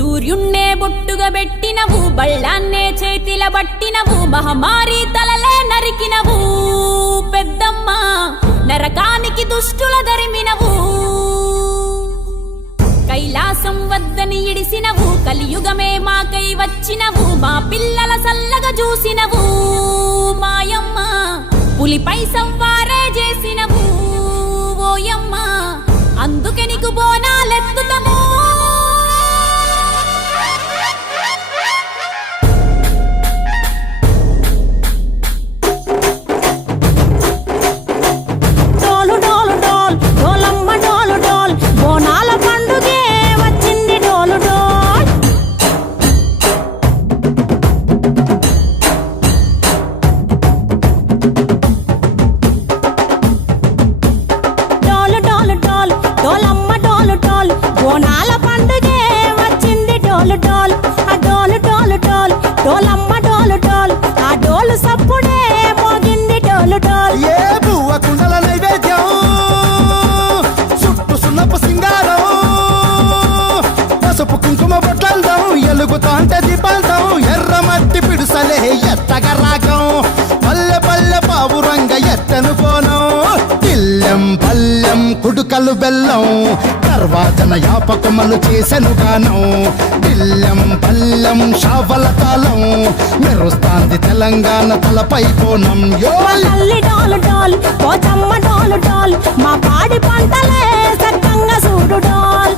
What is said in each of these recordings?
సూర్యున్నే బొట్టుగా పెట్టినవు, బళ్ళాన్నే చేతిల బట్టినవు, మహమారి తలలే నరికినవు పెద్దమ్మ, నరకానికి దుష్టుల దరిమినవు. కైలాసం వద్దని ఇడిసినవు, కలియుగమే మాకై వచ్చినవు, మా పిల్లల సల్లగా చూసినవు మాయమ్మ, పులిపై సంవారే చేసినవు ఓయమ్మ, అందుకే నీకు బోనాలెత్తుతము. ఎలుగుతాంటే దీపాంతం ఎర్రమట్టి పిడుసలే ఎత్తగా రాగం, పల్లె పల్లె పావురంగ ఎత్తను కోనం, తిల్లెం పల్లెం కుడుకలు బెల్లం, తర్వాతన యాపకమలు చేసెను గానం, తిల్లెం పల్లెం షావల తాళం, మెరుస్తాంది తెలంగాణ తలపై కోణం. మా పాడి పంటలే సక్కంగా చూడు డాల్.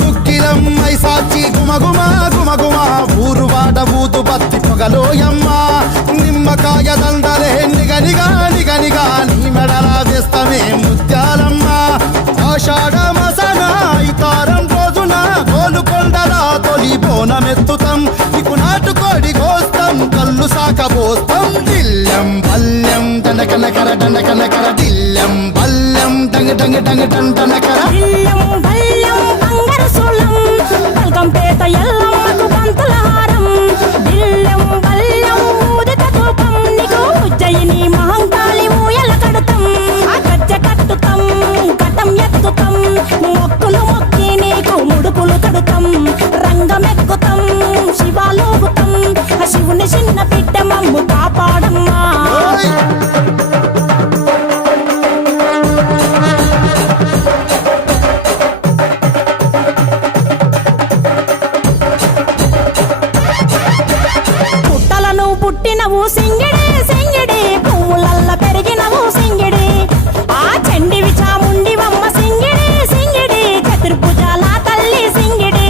దుక్కిలమ్మై సాచి గుమగుమ గుమగుమ, ఊరు వాడ ఊదు బత్తి పొగలోయమ్మ, నిమ్మకాయ దండలే నిగనిగా నిగనిగా, నీ మెడలా వేస్తమే ముత్యాలమ్మ. ఆషాఢ మసన ఇతారం రోజున గోలుకొండలా తొలి బోనమెత్తుతాం, నీకు నాటుకోడి కోస్తాం, కళ్ళు సాకబోస్తాం. దిల్లెం పల్లెం దండకనకర దండకనకర, దిల్లెం పల్లెం డంగ డంగ డంగ డండనకర. పేట ఎల్లమ్మకు పంతుల హారం, బిల్లెం బల్లెం ఊదిత ధూపం, నీకు ఉజ్జయిని మహంకాళి ఊయల కడతాం, గజ్జ కట్టుతాం, కటం ఎత్తుతాం, మొక్కులు మొక్కి నీకు ముడుపులు కడుతాం, రంగమెక్కుతాం, శివాలోగుతాం, శివుని చిన్న బిడ్డ మమ్ము కాపాడమ్మా. పుట్టినవు సింగిడి సింగిడి, పువ్వులల్ల పెరిగినవు సింగిడి, ఆ చండివి చాముండివమ్మ సింగిడి సింగిడి, చతుర్భుజాల తల్లి సింగిడి.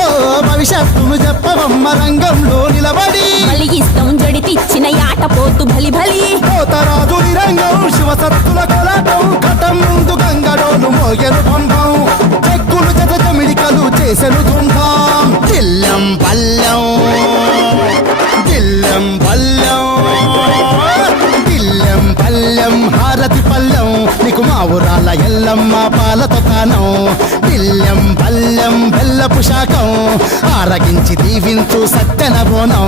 ఓ భవిష్యత్తును చెప్పవమ్మ రంగంలో నిలబడి, బలిగిస్తాం జడితిచ్చిన యాట పోతు బలి బలి, పోతరాజు రంగం శివసత్తుల కొలటం, కటం ముందు గంగడోలు మోగెను పంపం, చెక్కులు జత జమిడికలు చేసెను దుంభం. దిల్లెం పల్లెం దిల్లెం పల్లెం దిల్లెం పల్లెం హారతి పల్లెం, నీకు మా ఊరాల ఎల్లమ్మ పాలతో కానం, దిల్లెం పల్లెం బెల్లపు శాఖం, ఆరగించి దీవించు సత్యన బోనం.